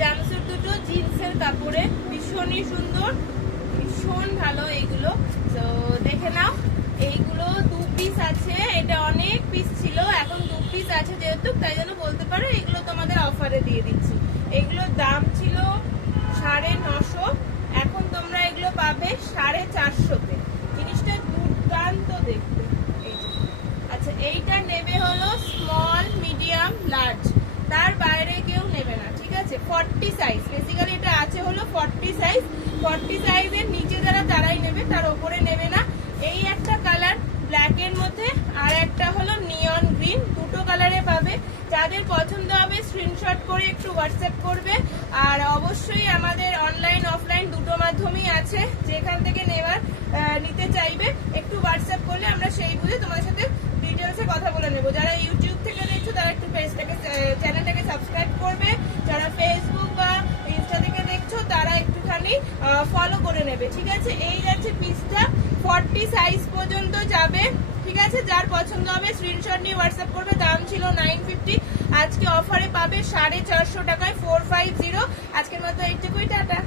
জামস্যুট দুটো জিন্সের কাপড়ে, ভীষণই সুন্দর, ভীষণ ভালো এইগুলো। তো দেখে নাও, এইগুলো 2 পিস আছে, এটা অনেক পিস ছিল, এখন 2 পিস আছে যেহেতু, তাই জন্য বলতে পারো এগুলো তোমাদের অফারে দিয়ে দিচ্ছি। এগুলোর দাম ছিল 950, এখন তোমরা এগুলো পাবে 450-তে। জিনিসটা দুর্দান্ত দেখতে। এই যে, আচ্ছা এইটা নেবে হলো স্মল, মিডিয়াম, লার্জ, তার বাইরে কেউ নেবে না, ঠিক আছে? 40 সাইজ, বেসিক্যালি এটা আছে হলো 40 সাইজ। 40 সাইজের নিচে যারা তারাই নেবে, তার উপরে নেবে না। এই একটা কালার ব্ল্যাক এর মধ্যে, আর একটা হলো নিয়ন গ্রিন, দুটো কালারে পাবে। যাদের পছন্দ হবে স্ক্রিনশট করে একটু হোয়াটসঅ্যাপ করবে। আর অবশ্যই আমাদের অনলাইন অফলাইন দুটো মাধ্যমেই আছে, যেখান থেকে নিতে চাইবে একটু হোয়াটসঅ্যাপ করলে আমরা সেই বুঝে তোমার সাথে ডিটেলসে কথা বলে নেব। যারা ইউটিউব থেকে দেখছো তারা একটু চ্যানেলটাকে সাবস্ক্রাইব করবে, যারা ফেসবুক বা ইনস্টা থেকে দেখছো তারা একটুখানি ফলো করে নেবে, ঠিক আছে? এই যাচ্ছে পিসটা, 40 সাইজ পর্যন্ত যাবে, ঠিক আছে? যার পছন্দ হবে স্ক্রিনশট নিয়ে হোয়াটসঅ্যাপ করবে। দাম ছিল 950, আজকে অফারে পাবে 450 টাকায় 450। আজকের মতো এইটুকুই, টাটা।